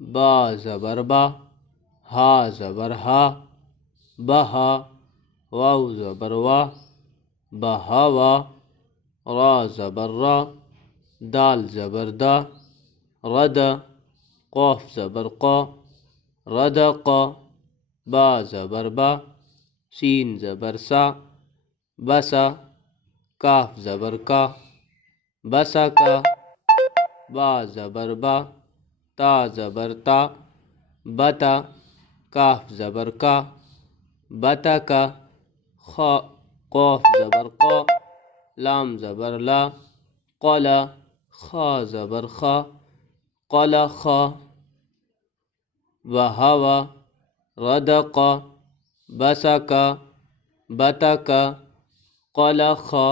با زبر با، ہا زبر ہا، بہا، واو زبر وا، بہوا، را زبر را، دال زبر دا، رد، قوف زبر قا، ردق، با زبر با، سین زبر سا، بسا، کاف زبر کا، بسکا، با زبر با، تا زبر تا، بتا، کاف زبر کا، بتکا، خا، قوف زبر قا، لام زبر لا، قلا، خا زبر خا، قلخا، بہوا، ردقا، بسکا، بتکا، قلخا،